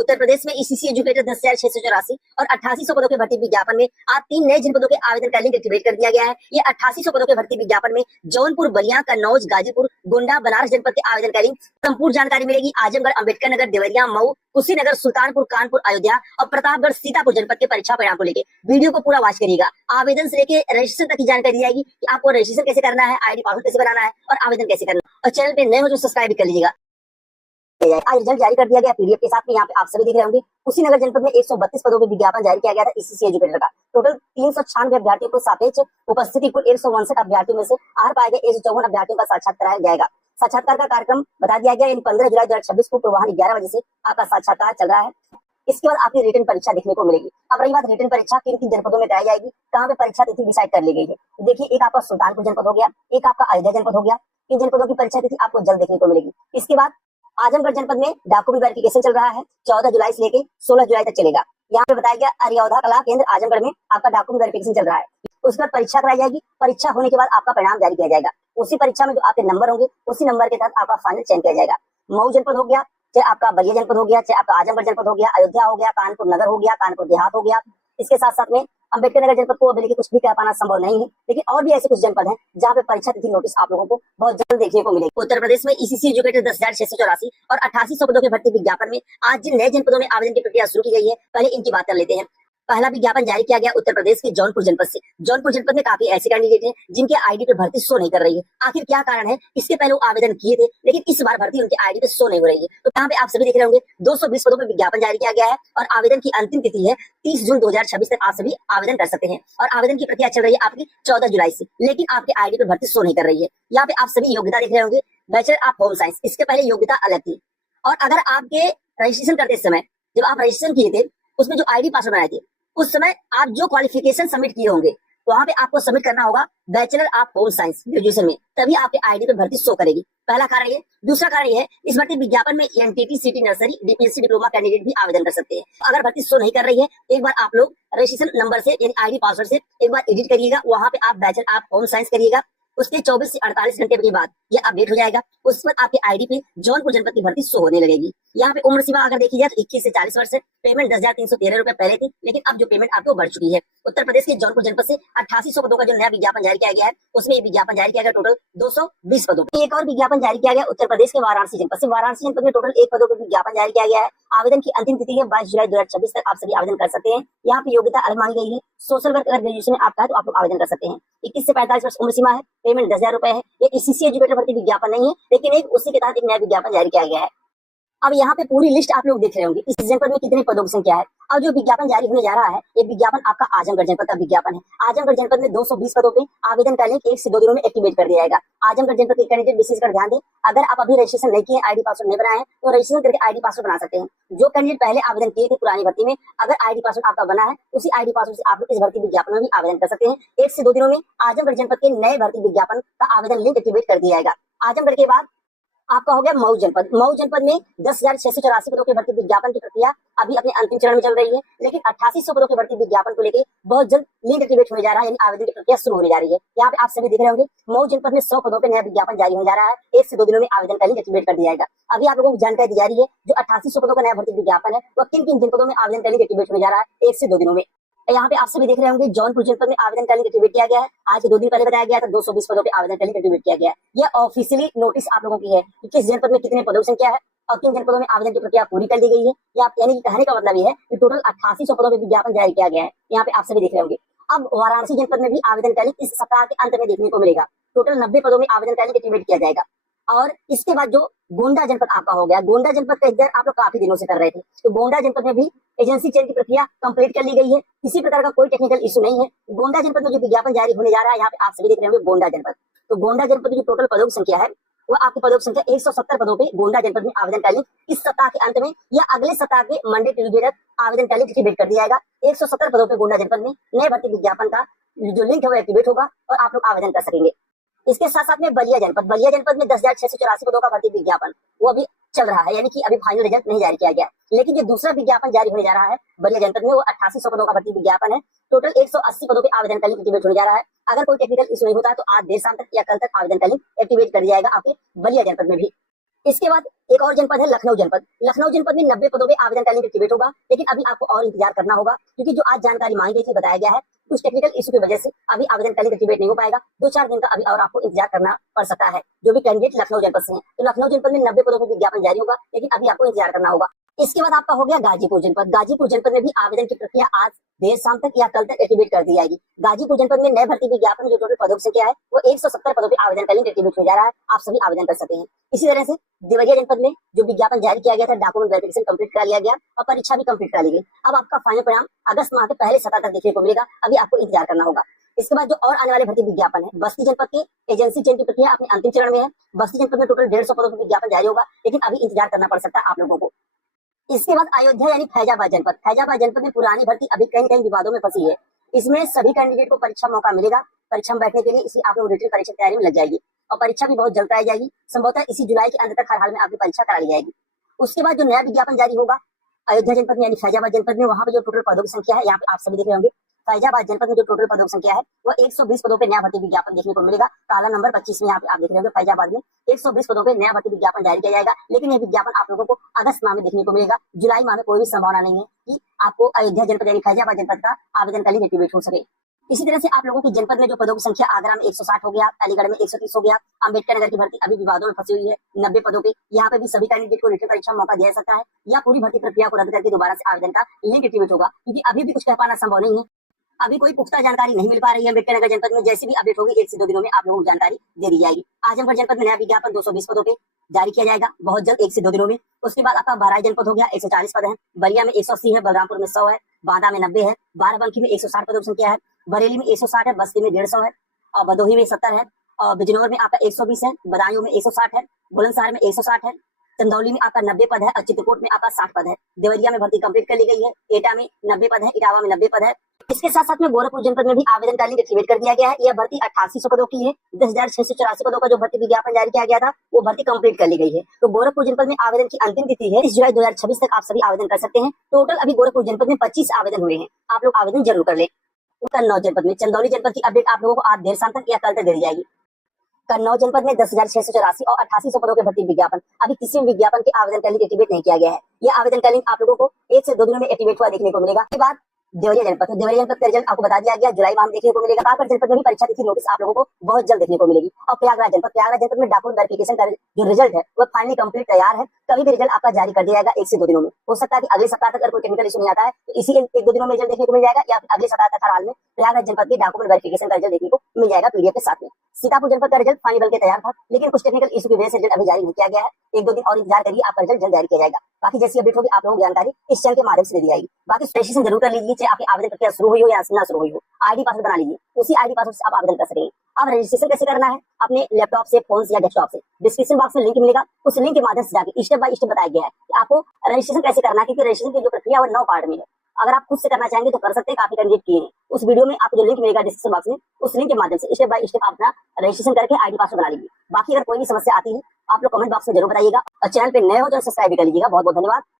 उत्तर प्रदेश में ECC educator 10,684 और 8800 पदों के भर्ती विज्ञापन में आज 3 नए जनपदों के आवेदन का लिंक एक्टिवेट कर दिया गया है। ये 8800 पदों के भर्ती विज्ञापन में जौनपुर, बलिया, कन्नौज, गाजीपुर, गोंडा, बनारस जनपद के आवेदन का लिंक। संपूर्ण जानकारी मिलेगी आजमगढ़, अम्बेडकर नगर, देवरिया, मऊ, कुशीनगर, सुल्तानपुर, कानपुर, अयोध्या और प्रतापगढ़, सीतापुर जनपद के परीक्षा परिणाम को लेकर। वीडियो को पूरा वॉच करिएगा। आवेदन से लेकर रजिस्ट्रेशन तक की जानकारी दी जाएगी कि आपको रजिस्ट्रेशन कैसे करना है, आईडी पासवर्ड कैसे बनाना है और आवेदन कैसे करना है। और चैनल पे नए हो तो सब्सक्राइब कर लीजिएगा। आज रिजल्ट जारी कर दिया गया पीडीएफ के साथ में। यहाँ पे आप सभी देख रहे होंगे कुशीनगर जनपद में 132 पदों पर विज्ञापन जारी किया गया था ईसीसी एजुकेटर का। टोटल 396 अभ्यर्थियों को सापेक्ष उपस्थिति कुल 159 अभ्यर्थियों में से आर पाए गए 154 अभ्यर्थियों का साक्षात्कार कराया जाएगा। साक्षात्कार का कार्यक्रम बता दिया गया, यानी 15 जुलाई 2026 को पूर्वाह्न 11 बजे से आपका साक्षात्कार चल रहा है। इसके बाद आपकी रिटन परीक्षा देखने को मिलेगी। अब रही बात रिटन परीक्षा किन किन जनपदों में कराई जाएगी, कहाँ पे परीक्षा तिथि डिसाइड कर ली गई है। देखिए, एक आपका सुल्तानपुर जनपद हो गया, एक आपका अयोध्या जनपद हो गया। इन जनपदों की परीक्षा तिथि आपको जल्द देखने को मिलेगी। इसके बाद आजमगढ़ जनपद में डॉक्यूमेंट वेरिफिकेशन चल रहा है, 14 जुलाई से लेकर 16 जुलाई तक चलेगा। यहाँ पे बताया गया अरियौधा कला केंद्र आजमगढ़ में आपका डॉक्यूमेंट वेरिफिकेशन चल रहा है। उसके बाद परीक्षा कराई जाएगी। परीक्षा होने के बाद आपका परिणाम जारी किया जाएगा। उसी परीक्षा में जो आपके नंबर होंगे उसी नंबर के तहत आपका फाइनल चयन किया जाएगा। मऊ जनपद हो गया, चाहे आपका बलिया जनपद हो गया, चाहे आपका आजमगढ़ जनपद हो गया, अयोध्या हो गया, कानपुर नगर हो गया, कानपुर देहात हो गया। इसके साथ साथ में अम्बेडकर नगर जनपद को अभी लेके कुछ भी कह पाना संभव नहीं है, लेकिन और भी ऐसे कुछ जनपद हैं जहाँ पे परीक्षा तिथि नोटिस आप लोगों को बहुत जल्द देखने को मिलेगी। उत्तर प्रदेश में ईसीसी एजुकेटर 10,684 और 8800 पदों के भर्ती विज्ञापन में आज जिन नए जनपदों में आवेदन की प्रक्रिया शुरू की गई है, पहले इनकी बात कर लेते हैं। पहला विज्ञापन जारी किया गया उत्तर प्रदेश के जौनपुर जनपद से। जौनपुर जनपद में काफी ऐसे कैंडिडेट हैं जिनके आईडी पे भर्ती शो नहीं कर रही है। आखिर क्या कारण है? इसके पहले वो आवेदन किए थे, लेकिन इस बार भर्ती उनके आईडी पे शो नहीं हो रही है। तो यहाँ पे आप सभी देख रहे होंगे 220 पदों पर विज्ञापन जारी किया गया है और आवेदन की अंतिम तिथि है 30 जून 2026 तक आप सभी आवेदन कर सकते हैं। और आवेदन की प्रक्रिया चल रही है आपकी 14 जुलाई से, लेकिन आपके आईडी पे भर्ती शो नहीं कर रही है। यहाँ पे आप सभी योग्यता देख रहे होंगे, बैचलर ऑफ होम साइंस। इसके पहले योग्यता अलग थी। और अगर आपके रजिस्ट्रेशन करते समय, जब आप रजिस्ट्रेशन किए थे, उसमें जो आईडी पासवर्ड बनाए थे, उस समय आप जो क्वालिफिकेशन सबमिट किए होंगे वहां पे आपको सबमिट करना होगा bachelor of home science graduation में, तभी आपके आईडी पे भर्ती शो करेगी। पहला कारण ये। दूसरा कारण ये है, इस भर्ती विज्ञापन में NTT, city nursery, DPSC diploma candidate भी आवेदन कर सकते हैं। अगर भर्ती शो नहीं कर रही है, एक बार आप लोग रजिस्ट्रेशन नंबर से यानी आईडी पासवर्ड से एक बार एडिट करिएगा, वहां पे आप बैचलर ऑफ होम साइंस करिएगा। उसके 24 से 48 घंटे के बाद ये अपडेट हो जाएगा। उस पर आपके आईडी पे जौनपुर जनपद की भर्ती शो होने लगेगी। यहाँ पे उम्र सीमा अगर देखी जाए तो 21 से 40 वर्ष है। पेमेंट 10,313 रुपए पहले थी, लेकिन अब जो पेमेंट आपको बढ़ चुकी है। उत्तर प्रदेश के जौनपुर जनपद से 8800 पदों का जो नया विज्ञापन जारी किया गया है, उसमें ये विज्ञापन जारी किया गया टोटल 220 पदों पर। एक और विज्ञापन जारी किया गया उत्तर प्रदेश के वाराणसी जनपद से। वाराणसी जनपद में टोटल 1 पदों पर विज्ञापन जारी किया गया है। आवेदन की अंतिम तिथि है 22 जुलाई 2026 तक आप सभी आवेदन कर सकते हैं। यहाँ पे योग्यता अलग मांगी गई है। सोशल वर्क अगर ग्रेजुएशन में आपका है तो आप लोग आवेदन कर सकते हैं। 21 से 45 वर्ष उम्र सीमा है। पेमेंट 10,000 रुपए है। ये ईसीसी एजुकेटर भर्ती विज्ञापन नहीं है, लेकिन एक उसी के तहत एक नया विज्ञापन जारी किया गया है। अब यहाँ पे पूरी लिस्ट आप लोग देख रहे होंगे, इस जनपद में कितने पदों की संख्या है। अब जो विज्ञापन जारी होने जा रहा है, ये विज्ञापन आपका आजमगढ़ जनपद का विज्ञापन है। आजमगढ़ जनपद में 220 पदों पे आवेदन का लिंक 1 से 2 दिनों में एक्टिवेट कर दिया जाएगा। आजमगढ़ जनपद के कैंडिडेट विशेषकर ध्यान दें, अगर आप अभी रजिस्ट्रेशन नहीं किए, आईडी पासवर्ड नहीं बनाए हैं, तो रजिस्ट्रेशन करके आईडी पासवर्ड बना सकते हैं। जो कैंडिडेट पहले आवेदन किए थे पुरानी भर्ती में, अगर आईडी पासवर्ड आपका बना है, उसी आईडी पासवर्ड से आप लोग इस भर्ती विज्ञापन में भी आवेदन कर सकते हैं। 1 से 2 दिनों में आजमगढ़ जनपद के नए भर्ती विज्ञापन का आवेदन लिंक एक्टिवेट कर दिया जाएगा। आजमगढ़ के बाद आपका हो गया मऊ जनपद। मऊ जनपद में 10,684 पदों के भर्ती विज्ञापन की प्रक्रिया अभी अपने अंतिम चरण में चल रही है, लेकिन 8800 पदों के भर्ती विज्ञापन को लेकर बहुत जल्द लिंक एक्टिवेट होने जा रहा है, यानी आवेदन की प्रक्रिया शुरू होने जा रही है। यहाँ पे आप सभी देख रहे होंगे मऊ जनपद में 100 पदों पर नया विज्ञापन जारी होने जा रहा है। 1 से 2 दिनों में आवेदन का लिंक एक्टिवेट कर दिया जाएगा। अभी आप लोगों को जानकारी दी जा रही है, जो 8800 पदों का नया भर्ती विज्ञापन है वह किन किन जनपदों में आवेदन का लिंक एक्टिवेट होने जा रहा है 1 से 2 दिनों में। यहाँ पे आप सभी देख रहे होंगे जौनपुर जनपद में आवेदन का लिंक एक्टिवेट किया गया है। आज 2 दिन पहले बताया गया था 220 पदों पे आवेदन का लिंक एक्टिवेट किया गया है। यह ऑफिशियली नोटिस आप लोगों की है कि किस जनपद में कितने पदों की संख्या है और किन जनपदों में आवेदन की प्रक्रिया पूरी कर दी गई है। या यानी कि कहने का मतलब ये है कि टोटल 8800 पदों पर विज्ञापन जारी किया गया है। यहाँ पे आप सभी देख रहे होंगे। अब वाराणसी जनपद में भी आवेदन का लिंक इस सप्ताह के अंत में देखने को मिलेगा। टोटल 90 पदों में आवेदन का लिंक एक्टिवेट किया जाएगा। और इसके बाद जो गोंडा जनपद आपका हो गया, गोंडा जनपद का इंतजार आप लोग काफी दिनों से कर रहे थे, तो गोंडा जनपद में भी एजेंसी चयन की प्रक्रिया कंप्लीट कर ली गई है। किसी प्रकार का कोई टेक्निकल इशू नहीं है। गोंडा जनपद में जो विज्ञापन जारी होने जा रहा है, यहाँ पे आप सभी देख रहे होंगे गोंडा जनपद। तो गोंडा जनपद की जो टोटल पदों की संख्या है, वो आपकी पदों की संख्या 170 पदों पे गोंडा जनपद में आवेदन का लिंक इस सप्ताह के अंत में या अगले सप्ताह के मंडे ट्यूजडे तक आवेदन का लिंक एक्टिवेट कर दिया जाएगा। 170 पदों पे गोंडा जनपद में नए भर्ती विज्ञापन का जो लिंक है वो एक्टिवेट होगा और आप लोग आवेदन कर सकेंगे। इसके साथ साथ में बलिया जनपद में 10,684 पदों का भर्ती विज्ञापन वो अभी चल रहा है, यानी कि अभी फाइनल रिजल्ट नहीं जारी किया गया। लेकिन जो दूसरा विज्ञापन जारी होने जा रहा है बलिया जनपद में, वो 8800 पदों का भर्ती विज्ञापन है। टोटल 180 पदों पे आवेदन का लिंक एक्टिवेट होने जा रहा है। अगर कोई टेक्निकल इशू नहीं होता है तो आज देर शाम तक या कल तक आवेदन का लिंक एक्टिवेट कर दिया जाएगा आपके बलिया जनपद में भी। इसके बाद एक और जनपद है लखनऊ जनपद। लखनऊ जनपद में 90 पदों पे आवेदन का लिंक एक्टिवेट होगा, लेकिन अभी आपको और इंतजार करना होगा, क्योंकि जो आज जानकारी मांगी गई थी, बताया गया है कुछ टेक्निकल इशू की वजह से अभी आवेदन का लिंक एक्टिवेट नहीं हो पाएगा। 2-4 दिन का अभी और आपको इंतजार करना पड़ सकता है, जो भी कैंडिडेट लखनऊ जनपद से हैं। तो लखनऊ जनपद में 90 पदों पर विज्ञापन जारी होगा, लेकिन अभी आपको इंतजार करना होगा। इसके बाद आपका हो गया गाजीपुर जनपद। गाजीपुर जनपद में भी आवेदन की प्रक्रिया आज देर शाम तक या कल तक एक्टिवेट कर दी जाएगी। गाजीपुर जनपद में नए भर्ती विज्ञापन जो टोटल पदों की संख्या है वो 170 पदों पर आवेदन का लिंक एक्टिवेट हो जा रहा है। आप सभी आवेदन कर सकते हैं। इसी तरह से देवरिया जनपद में जो विज्ञापन जारी किया गया था, डॉक्यूमेंट वेरिफिकेशन कंप्लीट करा लिया गया और परीक्षा भी कंप्लीट करा ली गई। अब आपका फाइनल परिणाम अगस्त माह के पहले सप्ताह तक देखने को मिलेगा। अभी आपको इंतजार करना होगा। इसके बाद जो और आने वाले भर्ती विज्ञापन है, बस्ती जनपद के एजेंसी चयन की प्रक्रिया अपने अंतिम चरण में है। बस्ती जनपद में टोटल 150 पदों पर विज्ञापन जारी होगा, लेकिन अभी इंतजार करना पड़ सकता है आप लोगों को। इसके बाद अयोध्या यानी फैजाबाद जनपद। फैजाबाद जनपद में पुरानी भर्ती अभी कहीं कहीं विवादों में फंसी है। इसमें सभी कैंडिडेट को परीक्षा मौका मिलेगा परीक्षा में बैठने के लिए, इसलिए आप लोग रिटन परीक्षा तैयारी में लग जाएगी और परीक्षा भी बहुत जल्द कराई जाएगी। संभवतः इसी जुलाई के अंत तक हर हाल में आपकी परीक्षा करा ली जाएगी। उसके बाद जो नया विज्ञापन जारी होगा अयोध्या जनपद में यानी फैजाबाद जनपद में, वहां पर जो टोटल पदों की संख्या है, यहाँ पे आप सभी देख रहे होंगे, फैजाबाद जनपद में जो टोटल पदों की संख्या है वो 120 पदों पे नया भर्ती विज्ञापन देखने को मिलेगा। ताला नंबर 25 में यहाँ पे आप देख रहे होंगे फैजाबाद में 120 पदों पे नया भर्ती विज्ञापन जारी किया जाएगा, लेकिन यह विज्ञापन आप लोगों को अगस्त माह में देखने को मिलेगा। जुलाई माह में कोई भी संभावना नहीं है कि आपको अयोध्या जनपद यानी फैजाबाद जनपद का आवेदन का लिंक एक्टिवेट हो सके। इसी तरह से आप लोगों की जनपद में जो पदों की संख्या आगरा में 160 हो गया, अलीगढ़ में 130 हो गया, अम्बेडकर नगर की भर्ती अभी विवादों में फंसी हुई है 90 पदों पे, यहाँ पे भी सभी कैंडिडेट को रिटन परीक्षा मौका दिया जा सकता है या पूरी भर्ती प्रक्रिया को रद्द करके दोबारा से आवेदन का लिंक एक्टिवेट होगा, क्योंकि अभी भी कुछ कह पाना संभव नहीं है। अभी कोई पुख्ता जानकारी नहीं मिल पा रही है अम्बेडकर नगर जनपद में। जैसी भी अपडेट होगी 1 से 2 दिनों में आप लोगों को जानकारी दे दी जाएगी। आजमगढ़ जनपद में नया विज्ञापन 220 पदों पे जारी किया जाएगा बहुत जल्द 1 से 2 दिनों में। उसके बाद आपका बहराइच जनपद हो गया 140 पद है, बलिया में 180 है, बलरामपुर में 100 है, बांदा में 90 है, बाराबंकी में 160 पदों की संख्या है, बरेली में 160 है, बस्ती में 150 है और भदोही में 70 है और बिजनौर में आपका 120 है, बदायूं में 160 है, बुलंदशहर में 160 है, चंदौली में आपका 90 पद है और चित्रकूट में आपका 60 पद है। देवरिया में भर्ती कंप्लीट कर ली गई है। एटा में 90 पद है, इटावा में 90 पद है। इसके साथ साथ में गोरखपुर जनपद में भी आवेदन का लिंक एक्टिवेट कर दिया गया है। यह भर्ती 8800 पदों की है। 10,684 पदों का जो भर्ती विज्ञापन जारी किया गया था वो भर्ती कंप्लीट कर ली गई है। तो गोरखपुर जनपद में आवेदन की अंतिम तिथि है 30 जुलाई 2026 तक आप सभी आवेदन कर सकते हैं। टोटल अभी गोरखपुर जनपद में 25 आवेदन हुए हैं। आप लोग आवेदन जरूर कर ले। कन्नौज जनपद में चंदौली जनपद की अपडेट आप लोगों को आज देर शाम तक या कल तक दे दी जाएगी। कन्नौज जनपद में 10,684 और 8800 पदों के भर्ती विज्ञापन, अभी किसी भी विज्ञापन के आवेदन का लिंक एक्टिवेट नहीं किया गया है। यह आवेदन का लिंक आप लोगों को 1 से 2 दिनों में एक्टिवेट हुआ देखने को मिलेगा। इसके बाद देवरिया जनपद, देवरिया जनपद का रिजल्ट आपको बता दिया गया, जुलाई माह में देखने को मिलेगा। कानपुर जनपद में भी परीक्षा तिथि नोटिस आप लोगों को बहुत जल्द देखने को मिलेगी। और प्रयागराज जनपद में डॉक्यूमेंट वेरिफिकेशन का जो रिजल्ट है वो फाइनली कंप्लीट तैयार है। कभी भी रिजल्ट आपका जारी कर दिया जाएगा 1 से 2 दिनों में। हो सकता है कि अगले सप्ताह तक अगर कोई टेक्निकल इशू नहीं आता है तो इसी 1-2 दिनों में रिजल्ट देखने को मिल जाएगा, या अगले सप्ताह तक हर हाल में प्रयागराज जनपद के डॉक्यूमेंट वेरिफिकेशन का रिजल्ट देखने को मिल जाएगा पीडीएफ के साथ में। सीतापुर जनपद का रिजल्ट फाइनल बन के तैयार था, लेकिन कुछ टेक्निकल इशू की वजह से रिजल्ट अभी जारी नहीं किया गया है। 1-2 दिन और इंतजार करिए, आपका रिजल्ट जल्द जारी किया जाएगा। बाकी जैसी अपडेट होगी आप लोगों को जानकारी इस चैनल के माध्यम से दे दी जाएगी। बाकी रजिस्ट्रेशन जरूर कर लीजिए, चाहे आपकी आवेदन प्रक्रिया शुरू हुई हो या ना शुरू हुई हो। आईडी पासवर्ड बना लीजिए, उसी आईडी पासवर्ड से आप आवेदन कर सकेंगे। अब रजिस्ट्रेशन कैसे करना है अपने लैपटॉप से, फोन से या डेस्कटॉप से, डिस्क्रिप्शन बॉक्स में लिंक मिलेगा, उस लिंक के माध्यम से जाकर स्टेप बाय स्टेप बताया गया है कि आपको रजिस्ट्रेशन कैसे करना है, क्योंकि रजिस्ट्रेशन की जो प्रक्रिया है 9 पार्ट में है। अगर आप खुद से करना चाहेंगे तो कर सकते हैं, काफी कैंडिडेट किए हैं। उस वीडियो में आपको जो लिंक मिलेगा डिस्क्रिप्शन बॉक्स में, उस लिंक के माध्यम से स्टेप बाय स्टेप अपना रजिस्ट्रेशन करके आईडी पासवर्ड बना लीजिए। बाकी अगर कोई भी समस्या आती है आप लोग कमेंट बॉक्स में जरूर बताइएगा और चैनल पे नए हो तो सब्सक्राइब भी कर लीजिएगा। बहुत बहुत धन्यवाद।